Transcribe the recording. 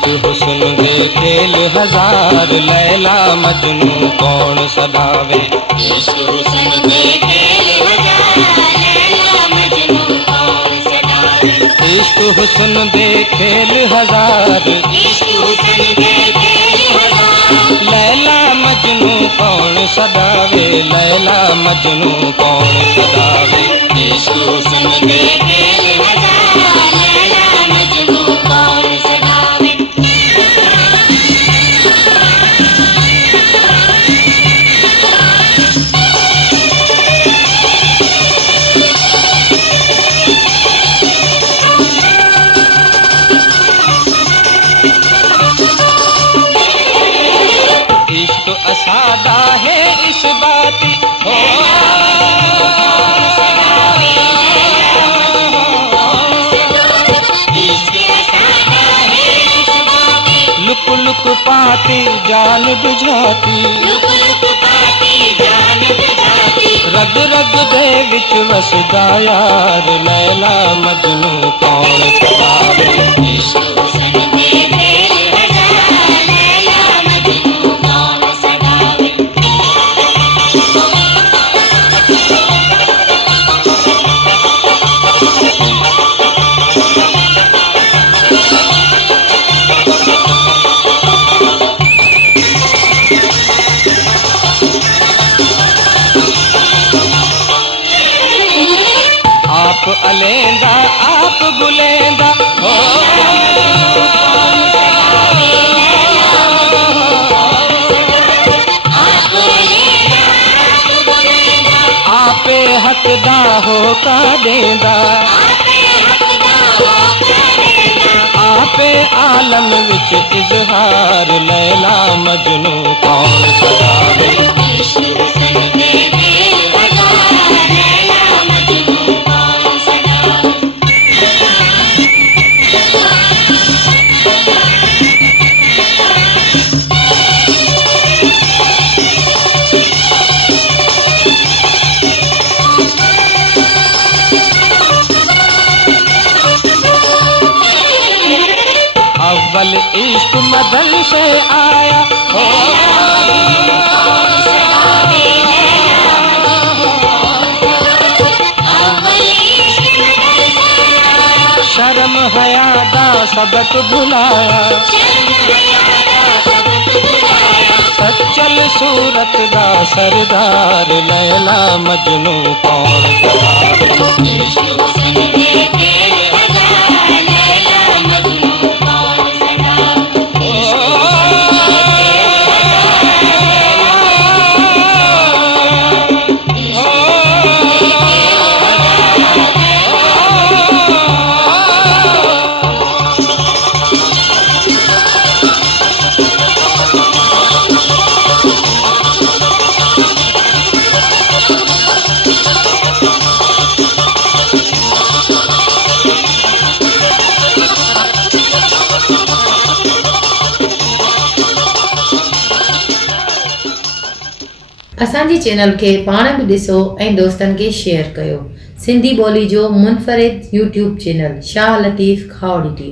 इश्क हुस्न दे खेल हजार, लैला मजनू कौन सदावे। इश्क हुस्न दे खेल हजार, लैला मजनू कौन सदावे। इश्क हुस्न दे खेल हजार, इश्क हुस्न दे खेल हजार, लैला मजनू कौन सदावे, लैला मजनू कौन सदावे। इश्क हुस्न दे खेल हजार, लैला मजनू कौन सदावे। इश्क असादा है इस बाती हो, लुक लुक पाती जान बुझाती, लुक लुक पाती जान बुझाती। रग रग दे विच वसदा यार, लैला मजनू कौन सदावे। इश्क हुस्न दे खेल हजार, लैला मजनू कौन सदावे। आप अलेंदा आप बुलेंदा हो, आपे हकदा हो का देंदा, आपे आलम विच इजहार, लैला मजनू कौन सदावे। इश्क हुस्न दे खेल हजार, लैला मजनू कौन सदावे। अव्वल इश्क मदन से आया हो, शर्म हयादा सबक भुलाया, सच्चल सूरत दा सरदार, लैला मजनू कौन सदावे। इश्क हुस्न दे खेल हजार, लैला मजनू कौन सदावे। असांजी चैनल खे पाण बि ॾिसो ऐं दोस्तनि खे शेयर कयो। सिंधी ॿोली जो मुनफ़रिद YouTube channel Shah Latif खावड़ी TV.